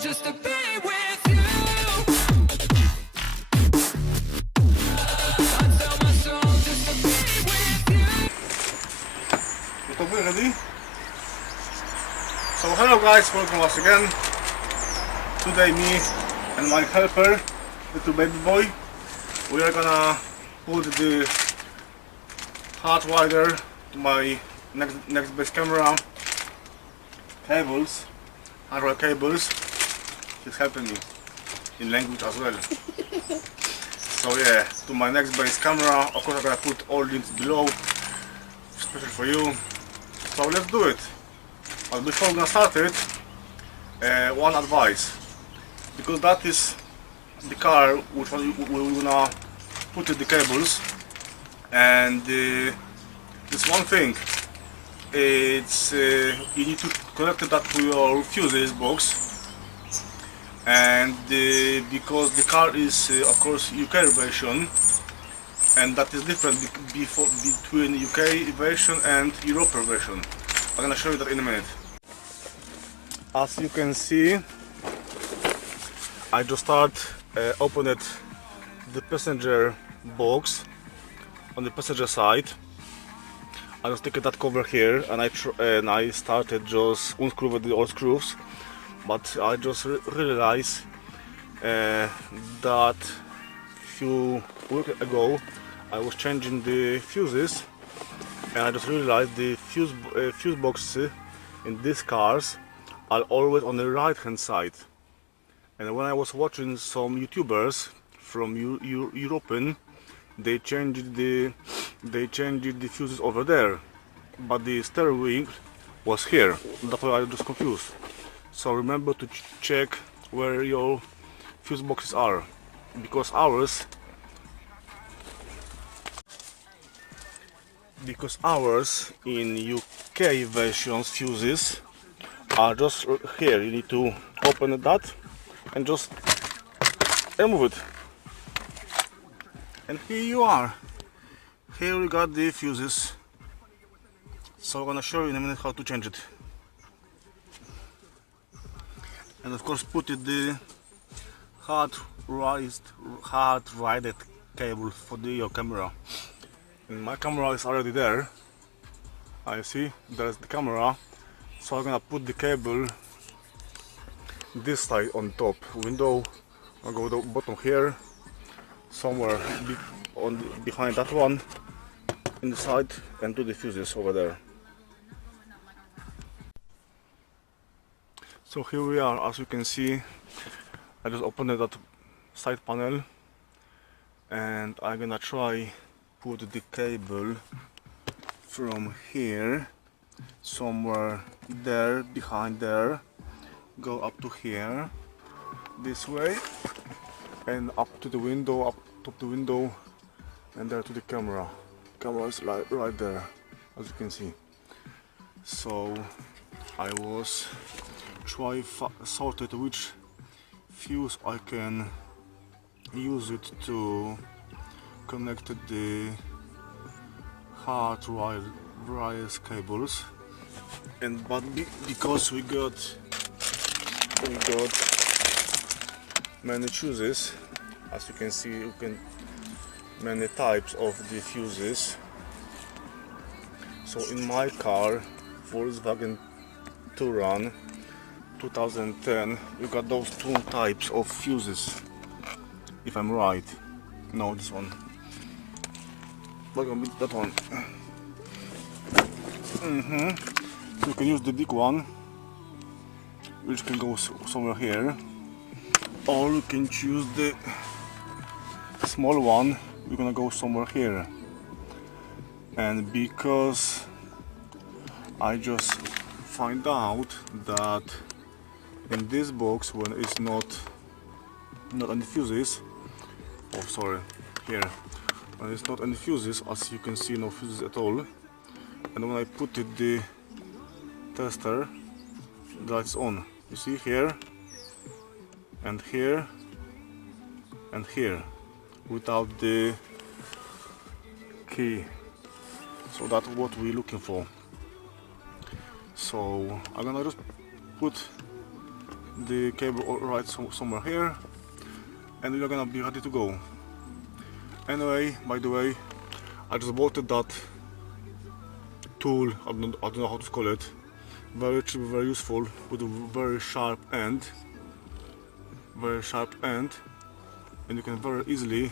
Just to be with you. I'd sell my soul just to be with you. Gotowy, ready? So hello guys, welcome once again. Today me and my helper, little baby boy, we are gonna put the hardwire to my Nextbase camera cables, hardwire cables. He's helping me in language as well. So yeah, to my Nextbase camera. Of course I'm gonna put all links below, especially for you. So let's do it. But before we're gonna start it, one advice, because that is the car which we're gonna put in the cables, and this one thing, it's you need to connect that to your fuses box, and because the car is of course UK version, and that is different between UK version and European version. I'm gonna show you that in a minute. As you can see, I just opened the passenger box on the passenger side. I just take that cover here, and I started just unscrew the old screws, but I just realized that few weeks ago I was changing the fuses, and I just realized the fuse boxes in these cars are always on the right hand side. And when I was watching some YouTubers from European, they changed the fuses over there, but the steering wheel was here. That's why I was just confused. So remember to check where your fuse boxes are, because ours in UK versions fuses are just here. You need to open that and just remove it, and here you are. Here we got the fuses. So I'm gonna show you in a minute how to change it, and of course put it the hard-wired cable for your camera. And my camera is already there. I see there's the camera. So I'm gonna put the cable this side on top window. I'll go to the bottom here, somewhere behind that one, in the side, and to the fuses over there. So here we are. As you can see, I just opened that side panel, and I'm gonna try put the cable from here somewhere there, behind there, go up to here this way, and up to the window, up top the window, and there to the camera. Camera is right there, as you can see. So I was sorted which fuse I can use it to connect the hardwire cables, but because we got many fuses, as you can see, many types of the fuses. So in my car, VW Touran 2010, we got those two types of fuses, if I'm right. No, this one. Look at that one. So you can use the big one, which can go somewhere here, or you can choose the small one. We're gonna go somewhere here. And because I just find out that in this box, when it's not any fuses, oh sorry, here, when it's not any fuses, as you can see, no fuses at all, and when I put it the tester, that's on. You see here and here and here, without the key. So that's what we're looking for. So I'm gonna just put the cable right somewhere here, and we're gonna be ready to go. Anyway, by the way, I just bought that tool, I don't know how to call it, very cheap, very useful, with a very sharp end, and you can very easily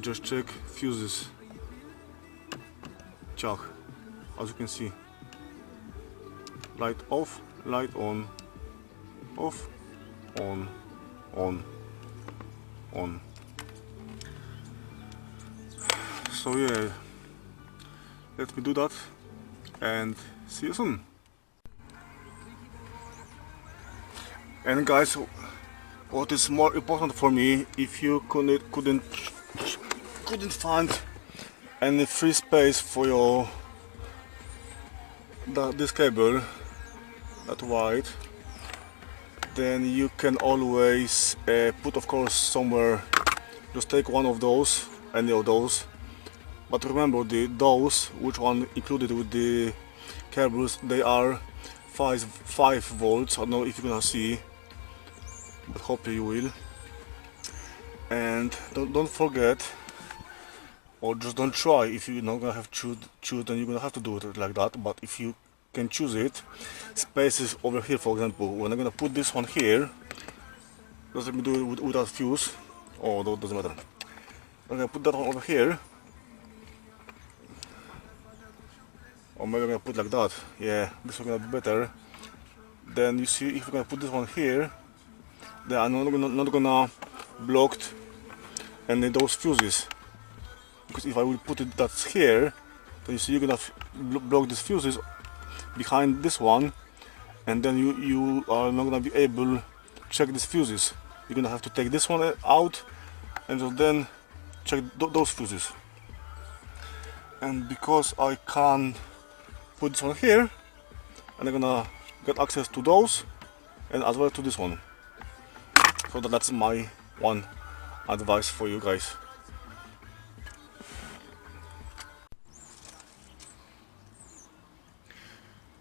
just check fuses. Check, as you can see, light off, light on, off, on, on, on. So yeah, let me do that and see you soon. And guys, what is more important for me, if you couldn't find any free space for your this cable, that white, then you can always put, of course, somewhere. Just take one of those, any of those. But remember, those which one included with the cables, they are 5 volts. I don't know if you're gonna see, but hopefully you will. And don't forget, or just don't try. If you're not gonna have choose, then you're gonna have to do it like that. But if you can choose it, spaces over here, for example. When I'm gonna put this one here, just let me do it without fuse. Oh, that doesn't matter. I'm gonna put that one over here. Or maybe I'm gonna put like that. Yeah, this is gonna be better. Then you see, if you're gonna put this one here, then I'm not gonna block any of those fuses. Because if I will put it that's here, then you see you're gonna block these fuses behind this one, and then you are not gonna be able to check these fuses. You're gonna have to take this one out and just then check those fuses. And because I can put this one here, and I'm gonna get access to those and as well to this one. So that's my one advice for you guys.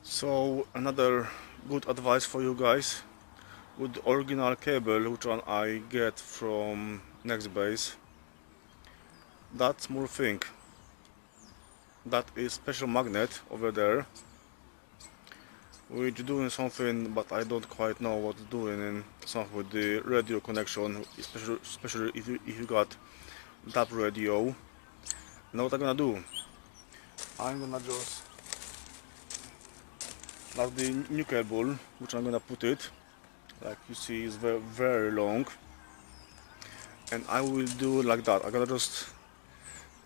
So another good advice for you guys, with the original cable which one I get from Nextbase, that small thing, that is special magnet over there, which doing something, but I don't quite know what it's doing, and something with the radio connection, especially if you got that radio. Now what I'm gonna do, I'm gonna just, that's the new cable which I'm gonna put it, like you see is very, very long, and I will do like that. I'm gonna just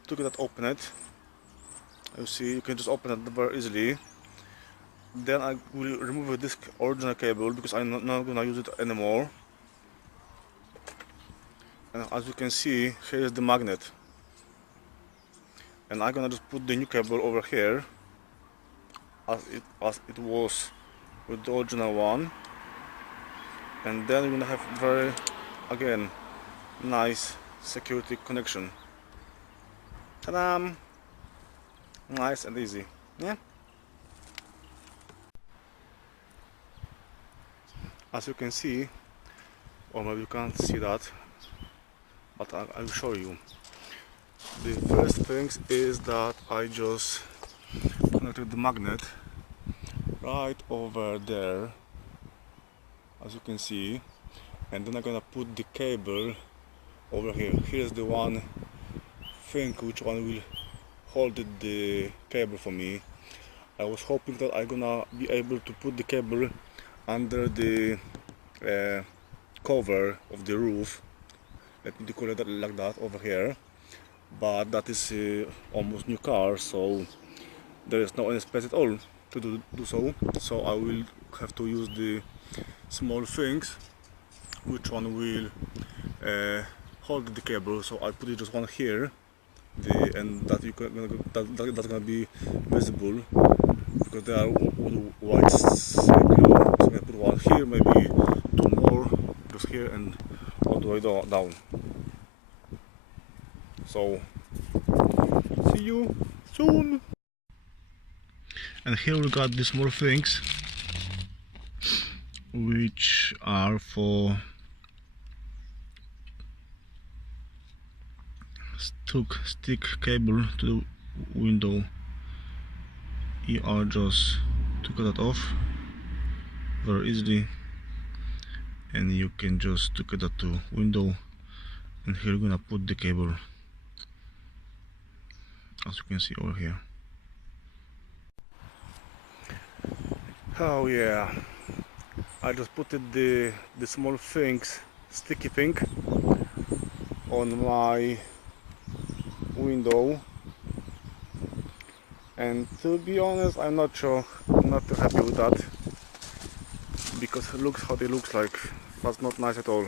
took it, open it. You see, you can just open it very easily. Then I will remove this original cable because I'm not gonna use it anymore. And as you can see, here is the magnet, and I'm gonna just put the new cable over here as it was with the original one, and then you're gonna have very, again, nice security connection. Ta-da! Nice and easy, yeah. As you can see, or maybe you can't see that, but I will show you. The first thing is that I just connected the magnet right over there, as you can see, and then I'm gonna put the cable over here. Here's the one thing which one will hold the cable for me. I was hoping that I'm gonna be able to put the cable under the cover of the roof, let me call it like that, over here, but that is almost new car, so there is no any space at all to do so. So I will have to use the small things which one will hold the cable. So I put it just one here, and that's gonna be visible because they are white glue. So I put one here, maybe two more, just here and all the way down. So see you soon. And here we got these more things which are for stick cable to the window. You are just to cut that off very easily, and you can just cut that to window, and here we're gonna put the cable, as you can see over here. Oh yeah, I just put the small things, sticky thing, on my window, and to be honest, I'm not too happy with that, because it looks how it looks like. That's not nice at all.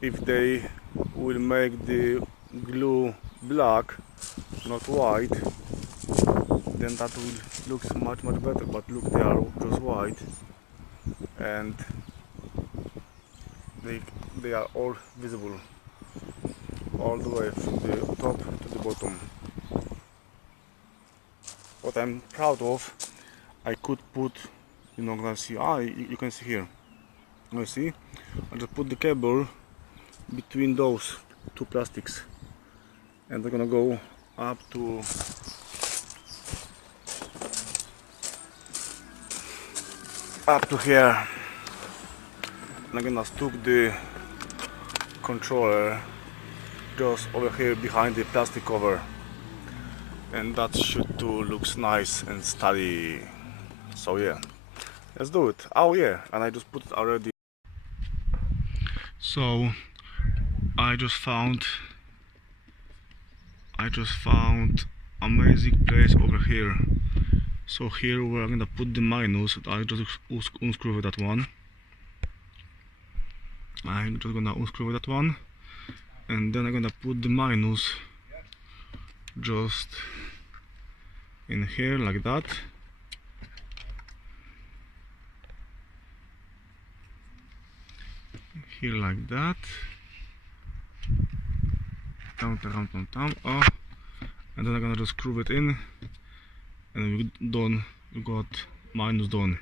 If they will make the glue black, not white, then that will look much better. But look, they are just white, and they are all visible all the way from the top to the bottom. What I'm proud of, I could put, you know, gonna see, you can see here. You see, I just put the cable between those two plastics, and they're gonna go up to here. And I'm gonna stick the controller just over here behind the plastic cover, and that should too looks nice and steady. So yeah, let's do it. Oh yeah, and I just put it already. So I just found amazing place over here. So here where I'm gonna put the minus, I just unscrew that one. I'm just gonna unscrew that one, and then I'm gonna put the minus just in here like that. Here like that. Down, oh. And then I'm gonna just screw it in, and we done. We got minus done.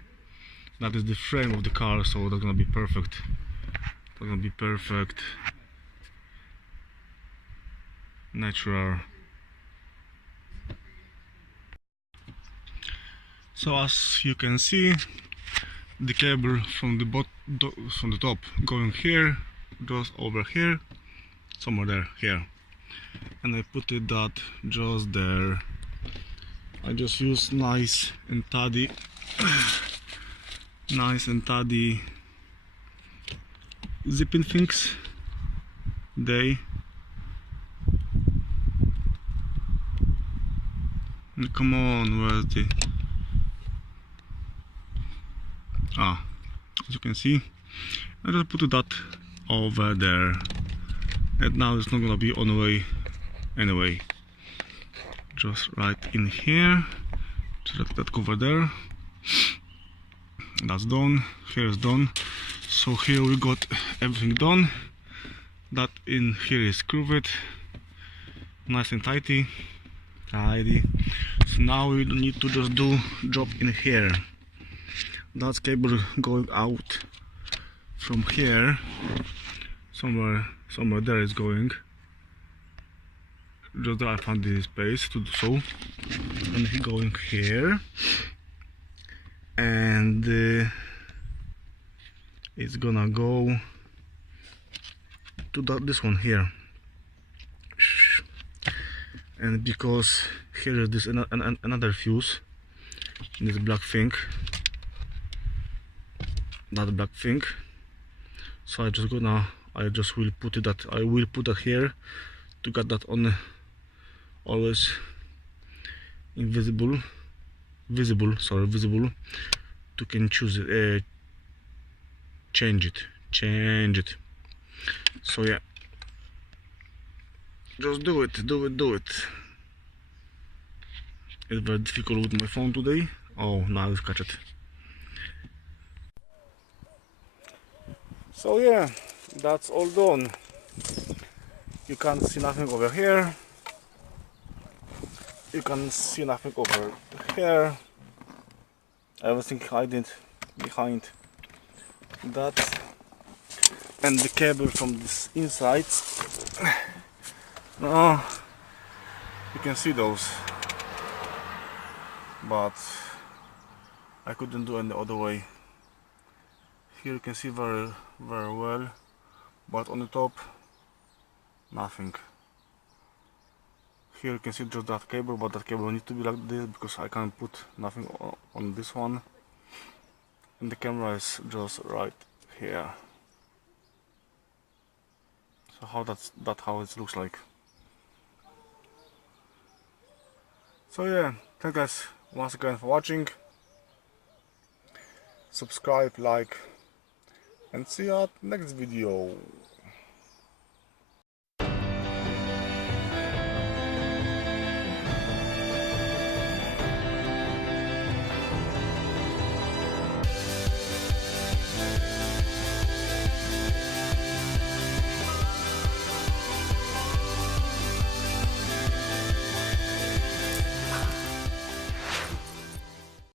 That is the frame of the car, so that's gonna be perfect. That's gonna be perfect. Natural. So as you can see, the cable from the top going here, just over here, somewhere there, here, and I put it that just there. I just use nice and tidy zipping things. Come on, where's the as you can see, I just put that over there, and now it's not gonna be on the way anyway. Just right in here, just that cover there. That's done. Here is done. So here we got everything done. That in here is screwed, nice and tidy. So now we don't need to just do drop in here. That's cable going out from here, somewhere there is going. Just there I found the space to do so, and he going here, and it's gonna go to this one here. And because here is this another fuse, this black thing, that black thing, so I will put that here to get that on always visible, to can choose it, change it. So yeah, just do it. It's very difficult with my phone today. Oh, now I've got it. So yeah, that's all done. You can't see nothing over here. You can see nothing over here. Everything behind that, and the cable from this inside. Oh, you can see those, but I couldn't do any other way. Here you can see very well, but on the top nothing. Here you can see just that cable, but that cable needs to be like this because I can't put nothing on this one, and the camera is just right here. So that's how it looks like. So yeah, thank you guys once again for watching. Subscribe, like, and see you at next video.